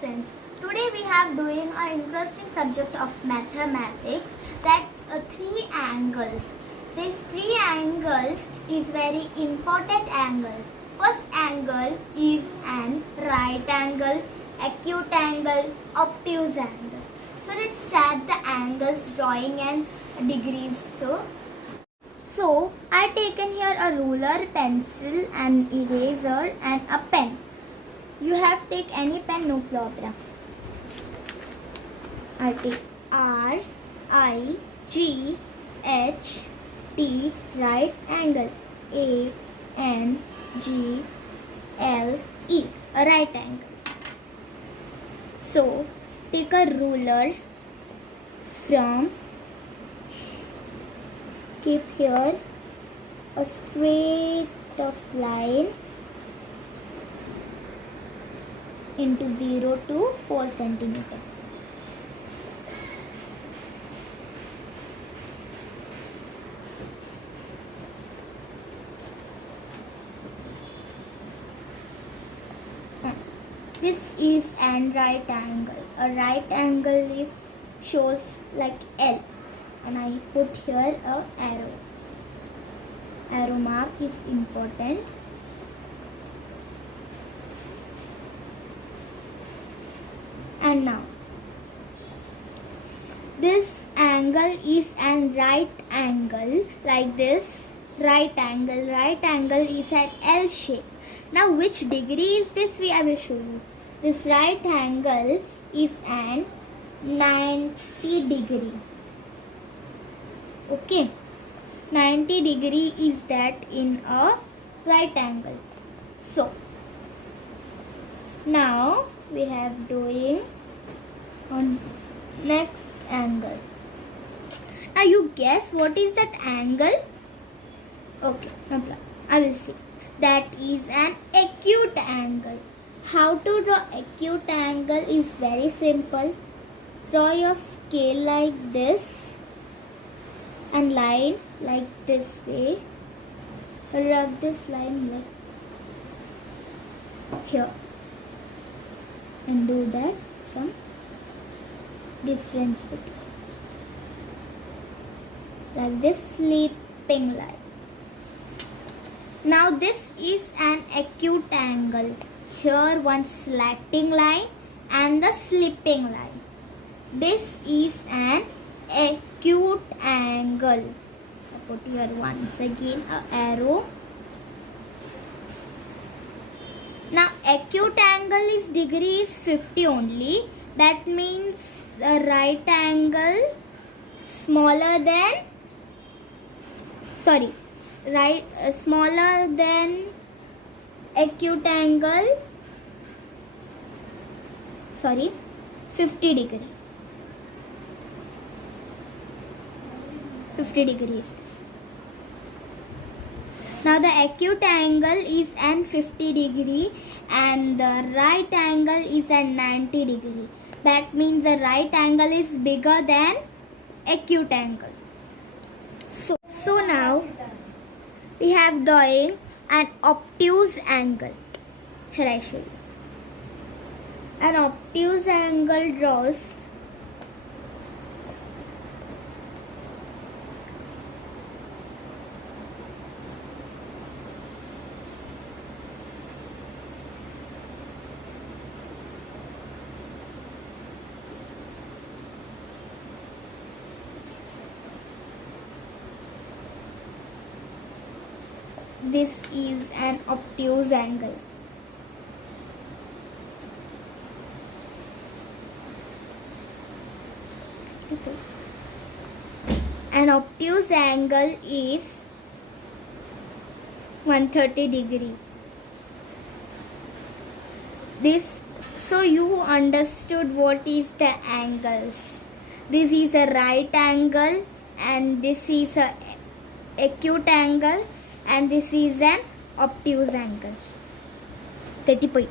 friends, today we have doing an interesting subject of mathematics, that's three angles. These three angles is very important angles. First angle is an right angle, acute angle, obtuse angle. So let's start the angles drawing and degrees. So I taken here a ruler, pencil, an eraser and a pen. You have take any pen, no problem. I'll take R, I, G, H, T, right angle, A, N, G, L, E, a right angle. So take a ruler from, keep here a straight of line into 0 to 4 centimeter. This is an right angle. A right angle is shows like L, and I put here a arrow. Arrow mark is important. And now this angle is an right angle like this. Right angle is an L shape. Now which degree is this? I will show you. This right angle is an 90 degree. Okay, 90 degree is that in a right angle. So now we have doing on next angle. Now you guess what is that angle? Okay, no problem. I will see. That is an acute angle. How to draw acute angle is very simple. Draw your scale like this and line like this way. Rub this line like here and do that some difference between like this sleeping line. Now this is an acute angle. Here one slanting line and the slipping line. This is an acute angle. I put here once again a arrow. Now acute angle is degree is 50 only. That means the right angle smaller than smaller than acute angle 50 degree. 50 degrees. Now the acute angle is an 50 degree and the right angle is an 90 degree. That means the right angle is bigger than acute angle. So now we have drawing an obtuse angle. Here I show you. An obtuse angle draws this is an obtuse angle. An obtuse angle is 130 degree. So you understood what is the angles. This is a right angle and this is a acute angle and this is an obtuse angle. 30 point.